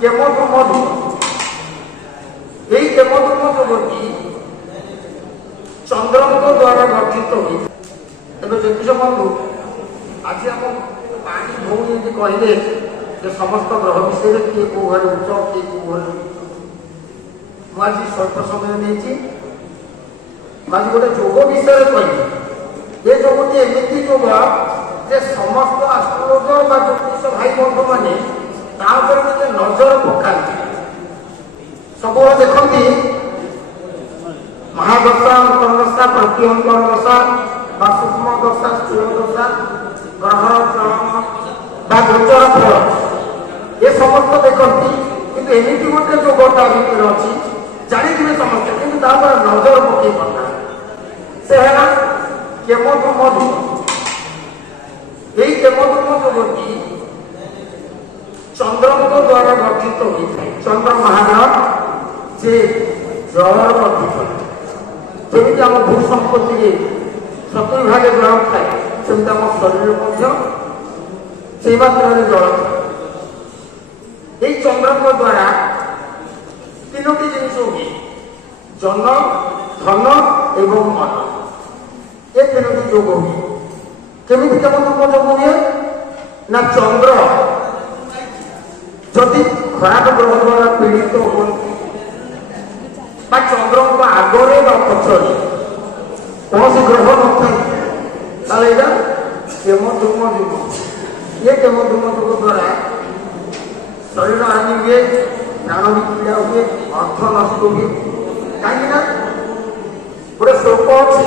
কেমোদ্রুম যুগ। এই কেমোদ্রুম যুগটি চন্দ্রଙ୍କ দ্বারা গঠিত হয়েছে। ତେବେ ଜ୍ୟୋତିଷ ବନ୍ଧୁ ଆଜି ଆମ ପାଣି ଭଉଣୀ ଯଦି କହିଲେ ଯେ ସମସ୍ତ ଗ୍ରହ ବିଷୟରେ କିଏ କୋଉ ଘରେ ଉଚ୍ଚ କିଏ କୋଉ ଘରେ ମୁଁ ଆଜି ସ୍ୱଳ୍ପ ସମୟ ନେଇଛି। ମୁଁ ଆଜି ଗୋଟେ ଯୋଗ ବିଷୟରେ କହିବି। ଏ ଯୋଗଟି ଏମିତି ଯୋଗ ଯେ ସମସ୍ତ ଆଷ୍ଟ୍ରୋଲୋଜର ବା ଜ୍ୟୋତିଷ ଭାଇ ବନ୍ଧୁମାନେ ତା ଉପରେ ଟିକେ ନଜର ପକାନ୍ତି। ସବୁବେଳେ ଦେଖନ୍ତି ମହାଦଶା ଅନ୍ତର୍ଦଶା ପ୍ରତି ଅନ୍ତର୍ଦଶା বা সূক্ষ্ম দশা স্থূল দশা গ্রহর চলন বা গোচর ফল এ সমস্ত দেখতে কিন্তু এমিতি গোটে যোগ তা ভিতরে অছি জানিথিবে সমস্তে কিন্তু তারপরে নজর পকাই পারে সে হল কেমোদ্রুম যুগ। এই কেমোদ্রুম যুগটি চন্দ্রଙ୍କ দ্বারা গঠিত হয়েছে। চন্দ্র মহাগ্রহ যে জলর গঠিত যেমনি আমার ভূ সম্পত্তি 70 ভাগে জল থাকে সেমতি আমার শরীরে মধ্যে সেই মাত্রায় জল থাকে। এই চন্দ্রଙ୍କ দ্বারা তিনোটি জিনিস হুଏ জন ধন এবং মন। এ তিনোটি যোগ হুଏ। কেমিতি কেমোদ্রুম যোগ হুଏ না চন্দ্র যদি ଖରାପ ଗ୍ରହ ଦ୍ୱାରା ପୀଡ଼ିତ ହୁଅନ୍ତି বা ଚନ୍ଦ୍ରଙ୍କ ଆଗରେ ବା ପଛରେ କୌଣସି ଗ୍ରହ ନଥାଏ ତାହେଲେ ଏଇଟା କେମୋଦ୍ରୁମ ଯୁଗ। ଏ କେମୋଦ୍ରୁମ ଯୁଗ ଦ୍ୱାରା ଶରୀର ହାନି ହୁଏ, ପ୍ରାଣ ବିପୀଡ଼ା ହୁଏ, ଅର୍ଥ ନଷ୍ଟ ହୁଏ। କାହିଁକି ନା ଗୋଟେ ଶ୍ଲୋକ ଅଛି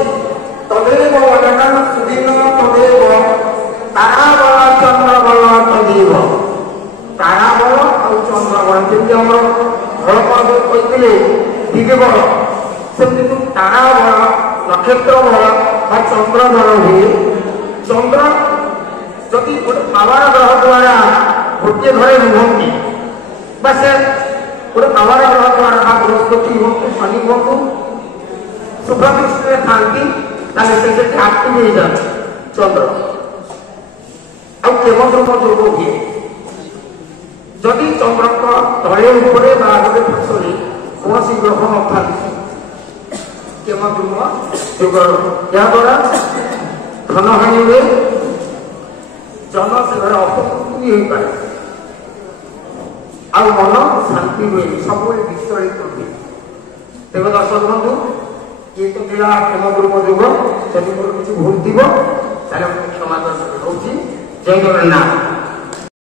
ତଦେବ ଅନାନ ସୁଦିନ ତଦେବ ତାରା ବଳ ଚନ୍ଦ୍ର ବଳ ତଦେବ। ତାରା ବଳ ଆଉ ଚନ୍ଦ୍ର ବଳ ଯେମିତି ଆମର ଘର ପର୍ବ କହିଥିଲେ ଦିଗ ବଳ ସେମିତି ତାରା ବଳ ନକ୍ଷତ୍ର ବଳ বা চন্দ্র বল ହୁଏ। ଚନ୍ଦ୍ର ଯଦି ଗୋଟେ ପାୱାର ଗ୍ରହ ଦ୍ୱାରା ଗୋଟିଏ ଘରେ ରୁହନ୍ତି বা ସେ ଗୋଟେ ପାୱାର ଗ୍ରହ ଦ୍ୱାରା ବା ବୃହସ୍ପତି ହୁଅନ୍ତୁ ଶନି ହୁଅନ୍ତୁ ଶୁଭ ଦୃଷ୍ଟିରେ ଥାନ୍ତି ତାହେଲେ ସେ ସେଠି ଆକ୍ଟିଭ ହେଇଯାନ୍ତି ଚନ୍ଦ୍ର। ଆଉ କେମୋଦ୍ରୁମ ଯୋଗ ହୁଏ ଯଦି ଚନ୍ଦ୍ରଙ୍କ ତଳେ ଉପରେ ବା ଗୋଟେ ପଛରେ କୌଣସି ଗ୍ରହ ନଥାନ୍ତି କେମୋଦ୍ରୁମ ଯୁଗ। ଯାହାଦ୍ୱାରା ଧନହାନି ହୁଏ, ଜନସେବାରେ ଅପକୃତି ବି ହୋଇପାରେ ଆଉ ମନ ଶାନ୍ତି ହୁଏନି, ସବୁବେଳେ ବିଚଳିତ ହୁଏ। ତେବେ ଦର୍ଶକ ବନ୍ଧୁ ଇଏ ତ ଥିଲା କେମୋଦ୍ରୁମ ଯୁଗ। ଯଦି ମୋର କିଛି ଭୁଲ ଥିବ ତାହେଲେ ମୁଁ କ୍ଷମା ଦର୍ଶକ ରହୁଛି। ଜୟ ଜଗନ୍ନାଥ।